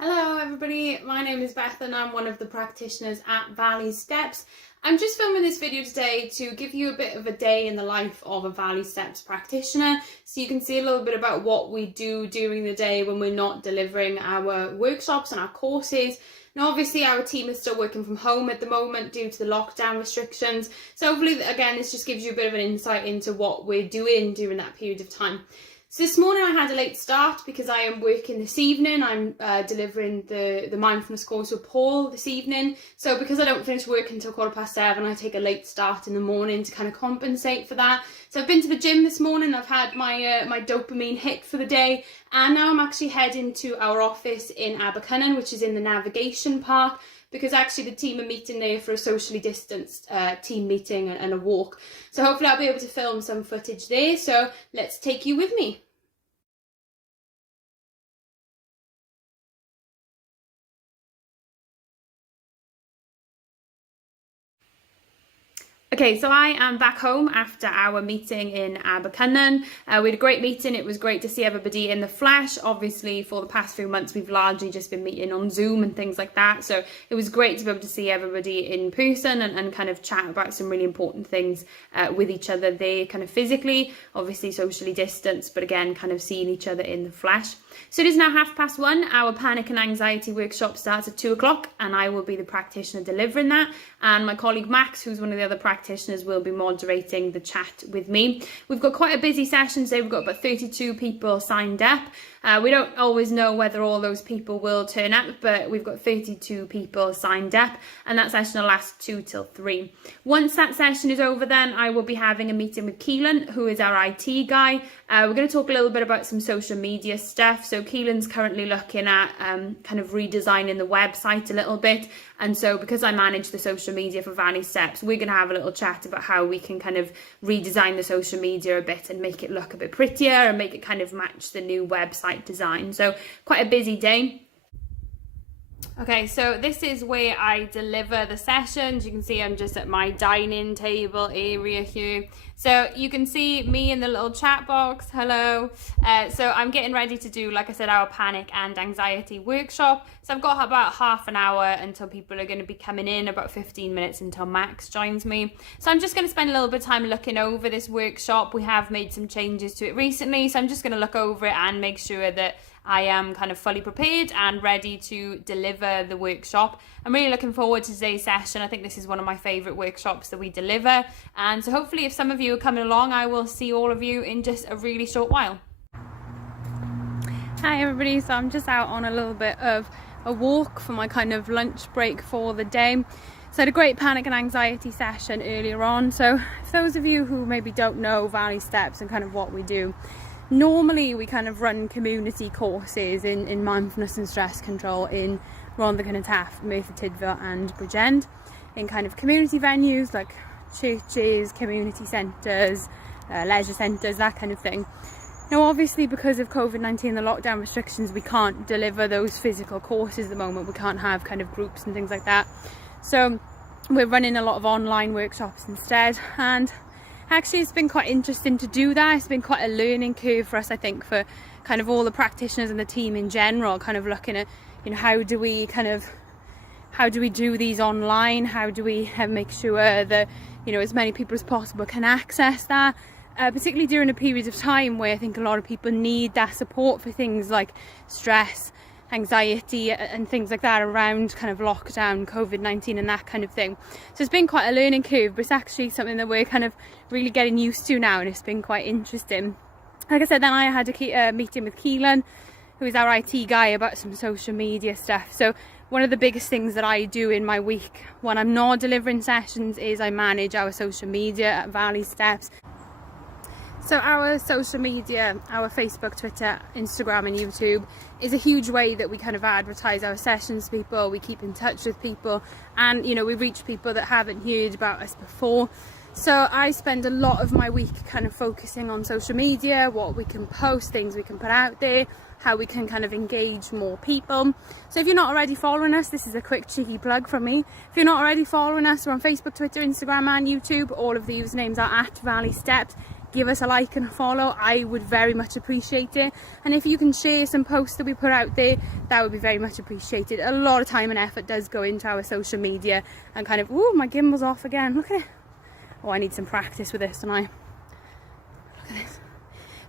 Hello everybody, my name is Bethan. I'm one of the practitioners at Valley Steps. I'm just filming this video today to give you a bit of a day in the life of a Valley Steps practitioner, so you can see a little bit about what we do during the day when we're not delivering our workshops and our courses. Now obviously our team is still working from home at the moment due to the lockdown restrictions, so hopefully again this just gives you a bit of an insight into what we're doing during that period of time. So this morning I had a late start because I am working this evening. I'm delivering the mindfulness course with Paul this evening. So because I don't finish work until 7:15, I take a late start in the morning to kind of compensate for that. So I've been to the gym this morning. I've had my dopamine hit for the day, and now I'm actually heading to our office in Abercynon, which is in the navigation park, because actually the team are meeting there for a socially distanced team meeting and a walk. So hopefully I'll be able to film some footage there. So let's take you with me. Okay, so I am back home after our meeting in Abercynon. We had a great meeting. It was great to see everybody in the flesh. Obviously, for the past few months, we've largely just been meeting on Zoom and things like that. So it was great to be able to see everybody in person and kind of chat about some really important things with each other there, kind of physically, obviously socially distanced, but again, kind of seeing each other in the flesh. So it is now 1:30. Our panic and anxiety workshop starts at 2 o'clock, and I will be the practitioner delivering that. And my colleague Max, who's one of the other practitioners, will be moderating the chat with me. We've got quite a busy session today. We've got about 32 people signed up. We don't always know whether all those people will turn up, but we've got 32 people signed up, and that session will last 2 till 3. Once that session is over, then I will be having a meeting with Keelan, who is our IT guy. We're going to talk a little bit about some social media stuff. So Keelan's currently looking at kind of redesigning the website a little bit, and so because I manage the social media for Valley Steps, we're going to have a little chat about how we can kind of redesign the social media a bit and make it look a bit prettier and make it kind of match the new website design. So quite a busy day. Okay, so this is where I deliver the sessions. You can see I'm just at my dining table area here. So you can see me in the little chat box. Hello. So I'm getting ready to do, like I said, our panic and anxiety workshop. So I've got about half an hour until people are going to be coming in, about 15 minutes until Max joins me. So I'm just going to spend a little bit of time looking over this workshop. We have made some changes to it recently, so I'm just going to look over it and make sure that I am kind of fully prepared and ready to deliver the workshop. I'm really looking forward to today's session. I think this is one of my favourite workshops that we deliver. And so hopefully if some of you are coming along, I will see all of you in just a really short while. Hi everybody, so I'm just out on a little bit of a walk for my kind of lunch break for the day. So I had a great panic and anxiety session earlier on. So for those of you who maybe don't know Valley Steps and kind of what we do, normally we kind of run community courses in mindfulness and stress control in Rhondda Cynon Taf, Merthyr Tydfil and Bridgend, in kind of community venues like churches, community centres, leisure centres, that kind of thing. Now obviously because of COVID-19, the lockdown restrictions, we can't deliver those physical courses at the moment. We can't have kind of groups and things like that. So we're running a lot of online workshops instead, and actually it's been quite interesting to do that. It's been quite a learning curve for us, I think, for kind of all the practitioners and the team in general, kind of looking at, you know, how do we do these online? How do we make sure that, you know, as many people as possible can access that, particularly during a period of time where I think a lot of people need that support for things like stress, anxiety and things like that around kind of lockdown, COVID-19 and that kind of thing. So it's been quite a learning curve, but it's actually something that we're kind of really getting used to now, and it's been quite interesting. Like I said, then I had a meeting with Keelan, who is our IT guy, about some social media stuff. So one of the biggest things that I do in my week when I'm not delivering sessions is I manage our social media at Valley Steps. So our social media, our Facebook, Twitter, Instagram and YouTube is a huge way that we kind of advertise our sessions to people. We keep in touch with people, and, you know, we reach people that haven't heard about us before. So I spend a lot of my week kind of focusing on social media, what we can post, things we can put out there, how we can kind of engage more people. So if you're not already following us, this is a quick cheeky plug from me. If you're not already following us, we're on Facebook, Twitter, Instagram and YouTube. All of the usernames are at Valley Steps. give us a like and a follow. I would very much appreciate it. And if you can share some posts that we put out there, that would be very much appreciated. A lot of time and effort does go into our social media, and kind of, ooh, my gimbal's off again, look at it. Oh, I need some practice with this, don't I? Look at this.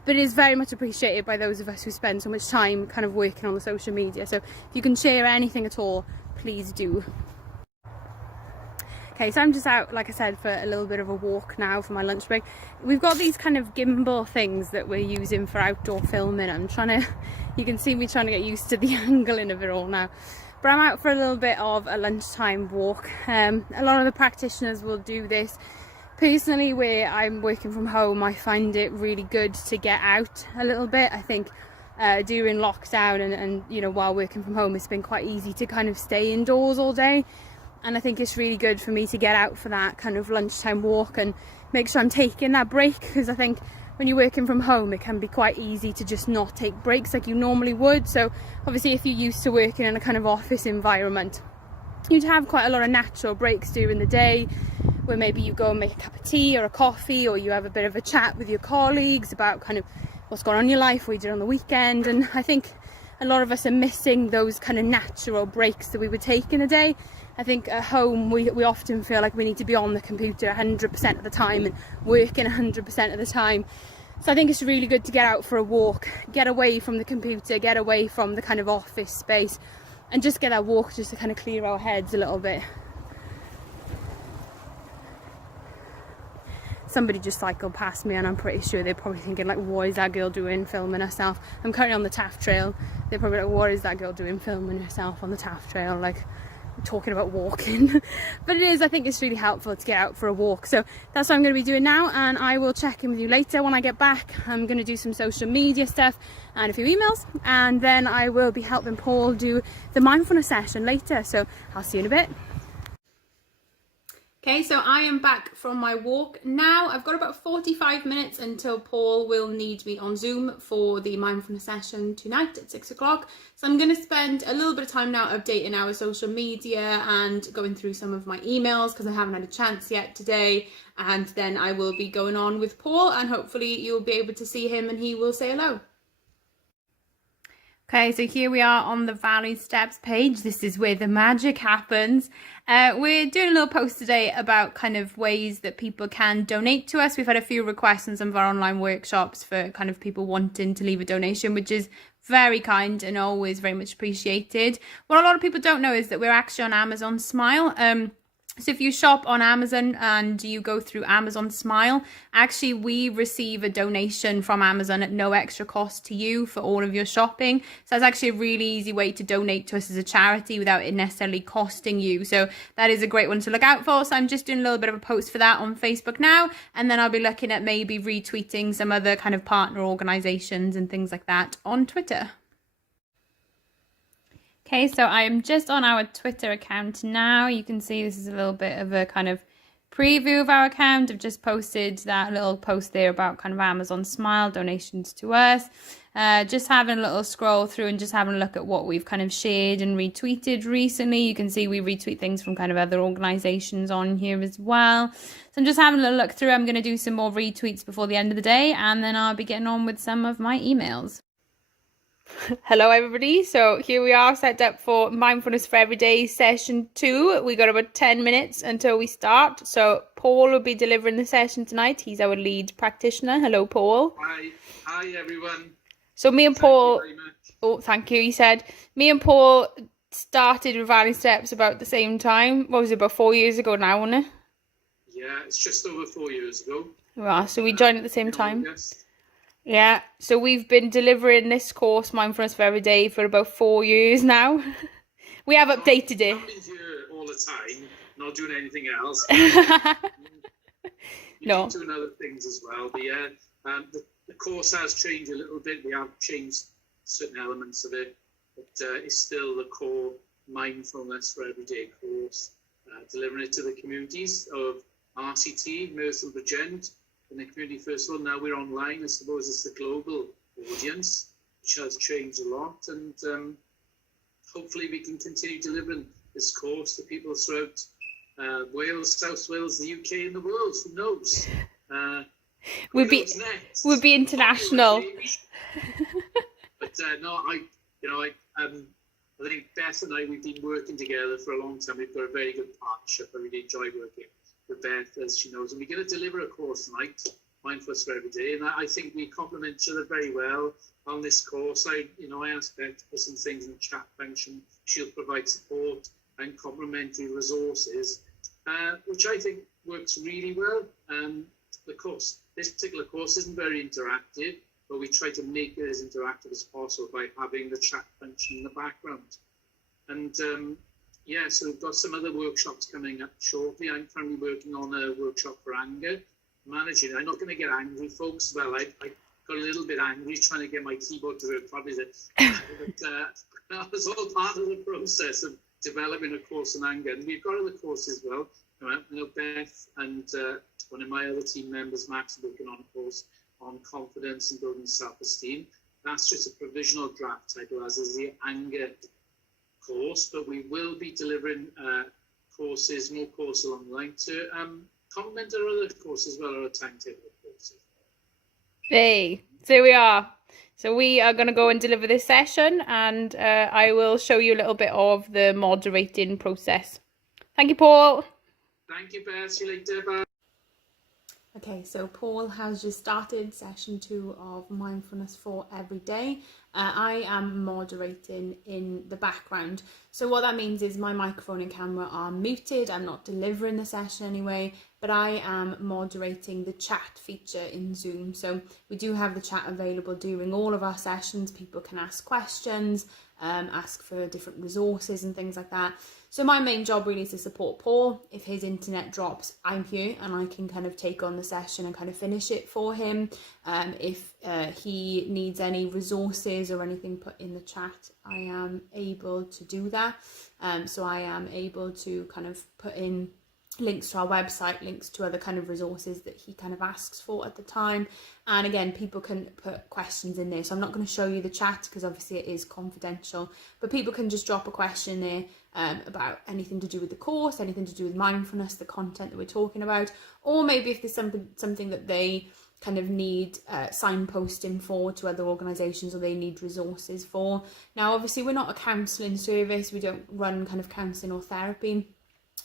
But it is very much appreciated by those of us who spend so much time kind of working on the social media. So if you can share anything at all, please do. Okay, so I'm just out, like I said, for a little bit of a walk now for my lunch break. We've got these kind of gimbal things that we're using for outdoor filming. I'm trying to, you can see me trying to get used to the angling of it all now. But I'm out for a little bit of a lunchtime walk. A lot of the practitioners will do this. Personally, where I'm working from home, I find it really good to get out a little bit. I think during lockdown and you know, while working from home, it's been quite easy to kind of stay indoors all day. And I think it's really good for me to get out for that kind of lunchtime walk and make sure I'm taking that break, because I think when you're working from home, it can be quite easy to just not take breaks like you normally would. So obviously if you're used to working in a kind of office environment, you'd have quite a lot of natural breaks during the day, where maybe you go and make a cup of tea or a coffee, or you have a bit of a chat with your colleagues about kind of what's going on in your life, what you did on the weekend. And I think a lot of us are missing those kind of natural breaks that we would take in a day. I think at home we often feel like we need to be on the computer 100% of the time and working 100% of the time. So I think it's really good to get out for a walk, get away from the computer, get away from the kind of office space, and just get that walk just to kind of clear our heads a little bit. Somebody just cycled past me, and I'm pretty sure they're probably thinking like, what is that girl doing filming herself? I'm currently on the Taft Trail. They're probably like, what is that girl doing filming herself on the Taft Trail, like talking about walking? But it is, I think it's really helpful to get out for a walk. So that's what I'm going to be doing now, and I will check in with you later when I get back. I'm going to do some social media stuff and a few emails, and then I will be helping Paul do the mindfulness session later. So I'll see you in a bit. Okay, so I am back from my walk now. I've got about 45 minutes until Paul will need me on Zoom for the mindfulness session tonight at 6 o'clock. So I'm going to spend a little bit of time now updating our social media and going through some of my emails, because I haven't had a chance yet today. And then I will be going on with Paul, and hopefully you'll be able to see him and he will say hello. Okay, so here we are on the Value Steps page. This is where the magic happens. We're doing a little post today about kind of ways that people can donate to us. We've had a few requests on some of our online workshops for kind of people wanting to leave a donation, which is very kind and always very much appreciated. What a lot of people don't know is that we're actually on Amazon Smile. So if you shop on Amazon and you go through Amazon Smile, actually we receive a donation from Amazon at no extra cost to you for all of your shopping. So that's actually a really easy way to donate to us as a charity without it necessarily costing you. So that is a great one to look out for. So I'm just doing a little bit of a post for that on Facebook now, and then I'll be looking at maybe retweeting some other kind of partner organizations and things like that on Twitter. Okay, so I am just on our Twitter account now. You can see this is a little bit of a kind of preview of our account. I've just posted that little post there about kind of Amazon Smile donations to us. Just having a little scroll through and just having a look at what we've kind of shared and retweeted recently. You can see we retweet things from kind of other organizations on here as well. So I'm just having a little look through. I'm going to do some more retweets before the end of the day, and then I'll be getting on with some of my emails. Hello everybody, so here we are set up for Mindfulness for Everyday session 2. We got about 10 minutes until we start, so Paul will be delivering the session tonight. He's our lead practitioner. Hello Paul. Hi everyone. So me and Paul, thank you, he said. Me and Paul started with Value Steps about the same time. What was it, about 4 years ago now, wasn't it? Yeah, it's just over 4 years ago. Right, so we joined at the same time. Yes. Yeah, so we've been delivering this course, Mindfulness for Every Day, for about 4 years now. We have updated it. I've been here all the time, not doing anything else. No. Doing other things as well. But yeah, the course has changed a little bit. We have changed certain elements of it, but it's still the core Mindfulness for Everyday course, delivering it to the communities of RCT, Merciful Regent, and the community first of all. Now we're online. I suppose it's the global audience, which has changed a lot, and hopefully we can continue delivering this course to people throughout Wales, South Wales, the UK, and the world. Who knows? We'll Who be knows next? we'll be international. But no, I think Beth and I, we've been working together for a long time. We've got a very good partnership. I really enjoy working with Beth, as she knows. And we're going to deliver a course tonight, Mindfulness for Every Day. And I think we complement each other very well on this course. I asked Beth to put some things in the chat function. She'll provide support and complementary resources, which I think works really well. This particular course isn't very interactive, but we try to make it as interactive as possible by having the chat function in the background. And so we've got some other workshops coming up shortly. I'm currently working on a workshop for anger managing. I'm not going to get angry, folks. Well, I got a little bit angry trying to get my keyboard to work properly. But that was all part of the process of developing a course on anger. And we've got other courses as well. I know Beth and one of my other team members, Max, are working on a course on confidence and building self-esteem. That's just a provisional draft title, as is the anger course, but we will be delivering more courses along the line to complement our other courses as well, our timetable courses. Hey, so we are. So we are going to go and deliver this session, and I will show you a little bit of the moderating process. Thank you, Paul. Thank you, Beth. See you later. Bye. Okay, so Paul has just started session 2 of Mindfulness for Every Day. I am moderating in the background. So what that means is my microphone and camera are muted. I'm not delivering the session anyway, but I am moderating the chat feature in Zoom. So we do have the chat available during all of our sessions. People can ask questions, ask for different resources and things like that. So my main job really is to support Paul. If his internet drops, I'm here and I can kind of take on the session and kind of finish it for him. If he needs any resources or anything put in the chat, I am able to do that. So I am able to kind of put in links to our website, links to other kind of resources that he kind of asks for at the time. And again, people can put questions in there. So I'm not going to show you the chat because obviously it is confidential, but people can just drop a question there about anything to do with the course, anything to do with mindfulness, the content that we're talking about, or maybe if there's something that they kind of need signposting for to other organisations, or they need resources for. Now, obviously, we're not a counselling service. We don't run kind of counselling or therapy.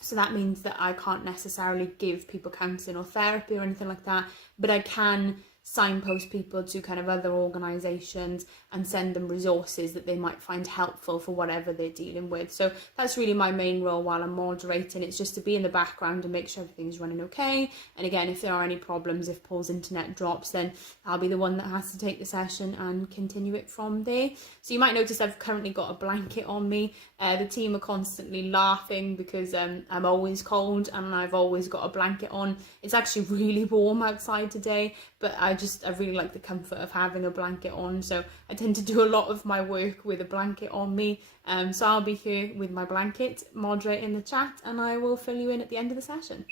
So that means that I can't necessarily give people counselling or therapy or anything like that, but I can signpost people to kind of other organisations and send them resources that they might find helpful for whatever they're dealing with. So that's really my main role while I'm moderating. It's just to be in the background and make sure everything's running okay. And again, if there are any problems, if Paul's internet drops, then I'll be the one that has to take the session and continue it from there. So you might notice I've currently got a blanket on me. The team are constantly laughing because I'm always cold and I've always got a blanket on. It's actually really warm outside today, but I really like the comfort of having a blanket on. So I tend to do a lot of my work with a blanket on me. So I'll be here with my blanket, moderating the chat, and I will fill you in at the end of the session.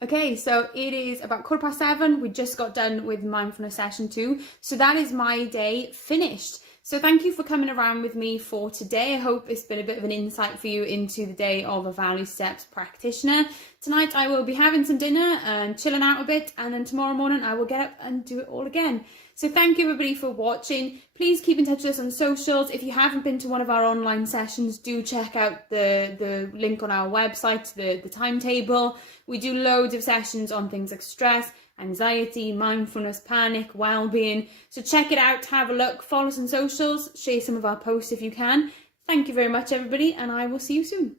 Okay, so it is about 7:15. We just got done with mindfulness session 2. So that is my day finished. So thank you for coming around with me for today. I hope it's been a bit of an insight for you into the day of a Value Steps practitioner. Tonight I will be having some dinner and chilling out a bit, and then tomorrow morning I will get up and do it all again. So thank you everybody for watching. Please keep in touch with us on socials. If you haven't been to one of our online sessions, do check out the link on our website, the timetable. We do loads of sessions on things like stress, anxiety, mindfulness, panic, well-being. So check it out, have a look, follow us on socials, share some of our posts if you can. Thank you very much everybody, and I will see you soon.